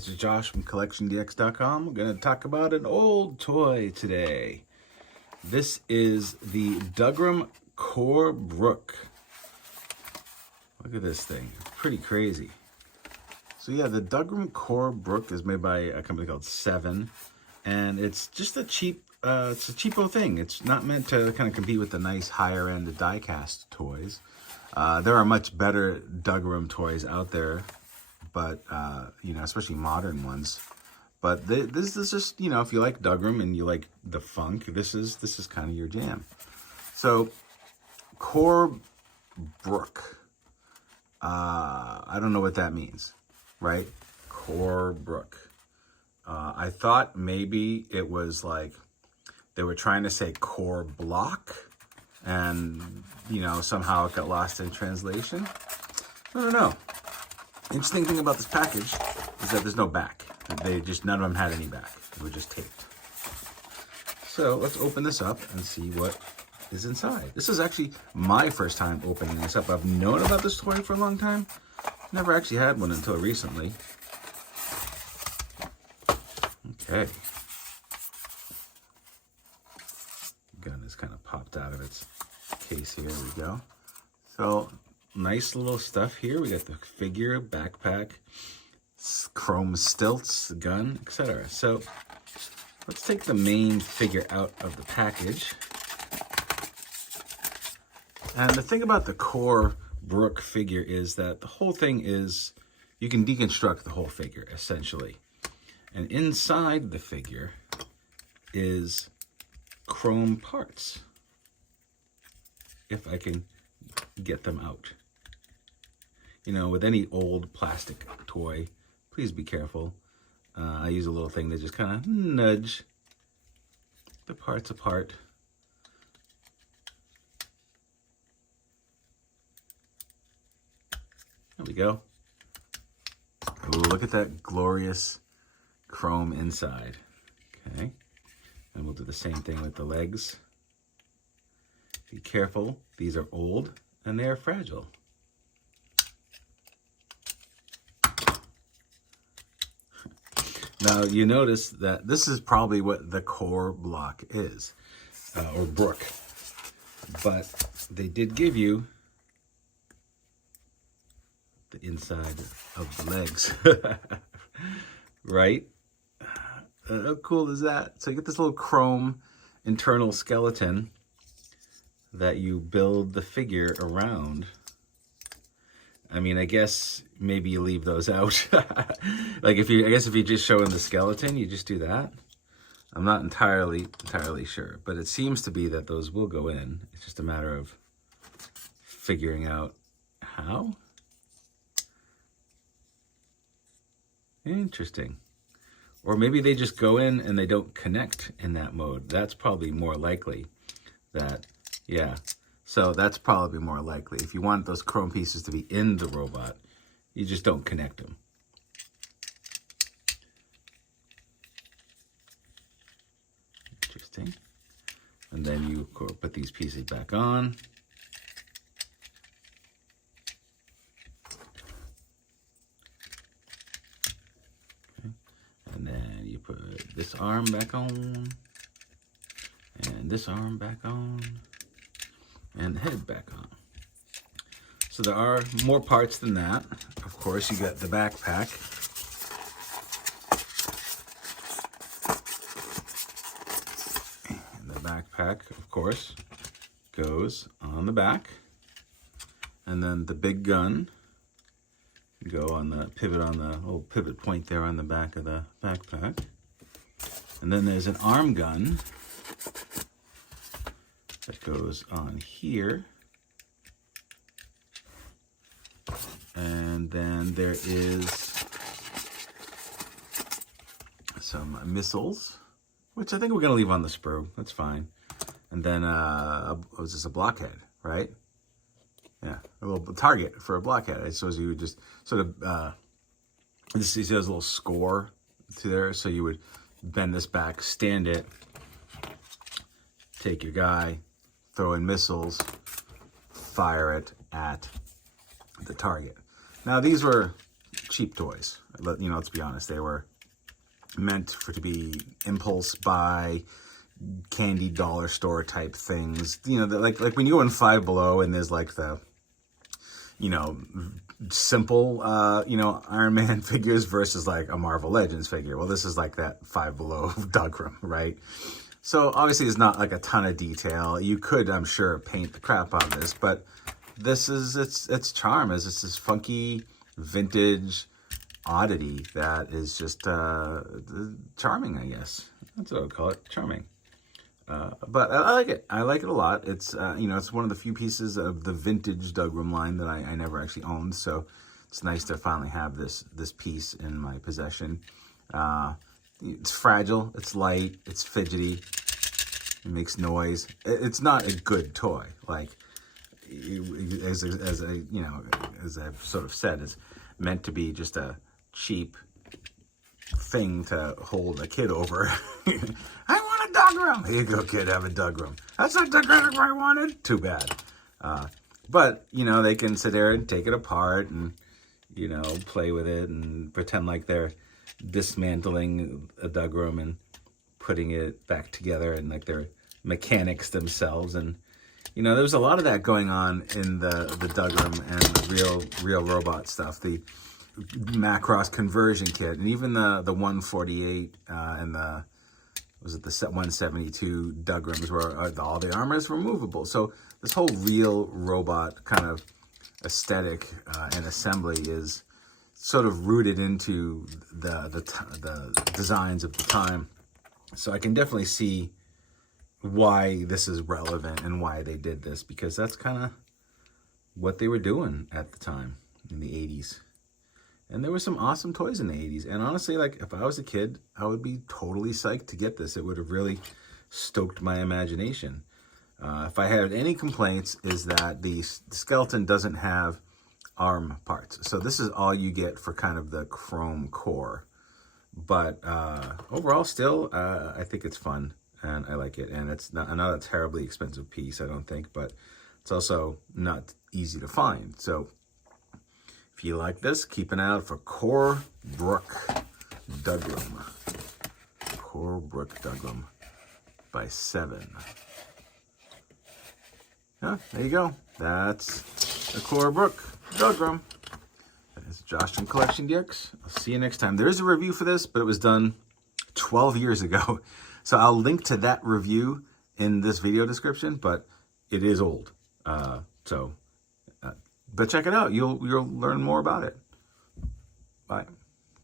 this is Josh from CollectionDX.com. We're going to talk about an old toy today. This is the Dougram Core Brook. Look at this thing. It's pretty crazy. So yeah, the Dougram Core Brook is made by a company called Seven, and it's just a cheap, it's a cheapo thing. It's not meant to kind of compete with the nice higher end die-cast toys. There are much better Dougram toys out there, but you know, especially modern ones. But this is just, you know, if you like Dougram and you like the funk, this is kind of your jam. So Core Brook, I don't know what that means, right? Core Brook. I thought maybe it was like they were trying to say core block, and you know, somehow it got lost in translation. I don't know. Interesting thing about this package is that there's no back. None of them had any back. They were just taped. So let's open this up and see what is inside. This is actually my first time opening this up. I've known about this toy for a long time. Never actually had one until recently. Okay. Gun is kind of popped out of its case here. We go. So nice little stuff here. We got the figure, backpack, chrome stilts, gun, etc. So let's take the main figure out of the package. And the thing about the Core Brook figure is that the whole thing is, you can deconstruct the whole figure essentially. And inside the figure is chrome parts, if I can get them out. You know, with any old plastic toy, please be careful. I use a little thing to just kind of nudge the parts apart. There we go. Ooh, look at that glorious chrome inside. Okay. And we'll do the same thing with the legs. Be careful. These are old and they are fragile. Now, you notice that this is probably what the core block is, or brook. But they did give you the inside of the legs, right? How cool is that? So you get this little chrome internal skeleton that you build the figure around. I mean, I guess maybe you leave those out. Like I guess if you're just showing the skeleton, you just do that. I'm not entirely sure, but it seems to be that those will go in. It's just a matter of figuring out how. Interesting. Or maybe they just go in and they don't connect in that mode. That's probably more likely that, yeah. So that's probably more likely. If you want those chrome pieces to be in the robot, you just don't connect them. Interesting. And then you put these pieces back on. Okay. And then you put this arm back on. And this arm back on. And the head back on. So there are more parts than that. Of course, you got the backpack. And the backpack, of course, goes on the back. And then the big gun go on the pivot, on the little pivot point there on the back of the backpack. And then there's an arm gun that goes on here. And then there is some missiles, which I think we're going to leave on the sprue. That's fine. And then, was this a blockhead, right? Yeah, a little target for a blockhead. I suppose you would just sort of, this has a little score to there, so you would bend this back, stand it, take your guy, throw in missiles, fire it at the target. Now these were cheap toys. You know, let's be honest, they were meant to be impulse buy, candy dollar store type things. You know, like when you go in Five Below and there's like the, you know, simple, you know, Iron Man figures versus like a Marvel Legends figure. Well, this is like that Five Below Dougram, right? So obviously it's not like a ton of detail. You could, I'm sure, paint the crap out of this, but this is its charm is it's this funky vintage oddity that is just charming, I guess. That's what I would call it, charming. But I like it. I like it a lot. It's you know, it's one of the few pieces of the vintage Dougram line that I never actually owned, so it's nice to finally have this piece in my possession. It's fragile, it's light, it's fidgety, it makes noise. It's not a good toy. Like, as I, you know, as I've sort of said, it's meant to be just a cheap thing to hold a kid over. I want a Dougram. Here you go, kid, have a Dougram. That's not the Dougram I wanted. Too bad. But, you know, they can sit there and take it apart and, you know, play with it and pretend like they're dismantling a Dougram and putting it back together, and like they're mechanics themselves. And you know, there's a lot of that going on in the Dougram and the real robot stuff, the Macross conversion kit, and even the 148 and the, was it the 172 Dougrams, where all the armor is removable. So this whole real robot kind of aesthetic and assembly is sort of rooted into the designs of the time. So I can definitely see why this is relevant and why they did this, because that's kind of what they were doing at the time in the 80s. And there were some awesome toys in the 80s. And honestly, like, if I was a kid, I would be totally psyched to get this. It would have really stoked my imagination. If I had any complaints, is that the skeleton doesn't have arm parts. So this is all you get for kind of the chrome core. But overall, still, I think it's fun and I like it. And it's not a terribly expensive piece, I don't think, but it's also not easy to find. So if you like this, keep an eye out for Core Brook Dougram. Core Brook Dougram by 7. Yeah, there you go. That's the Core Brook Dougram. It's Josh from CollectionDX. I'll see you next time. There is a review for this, but it was done 12 years ago. So I'll link to that review in this video description, but it is old. But check it out. You'll learn more about it. Bye.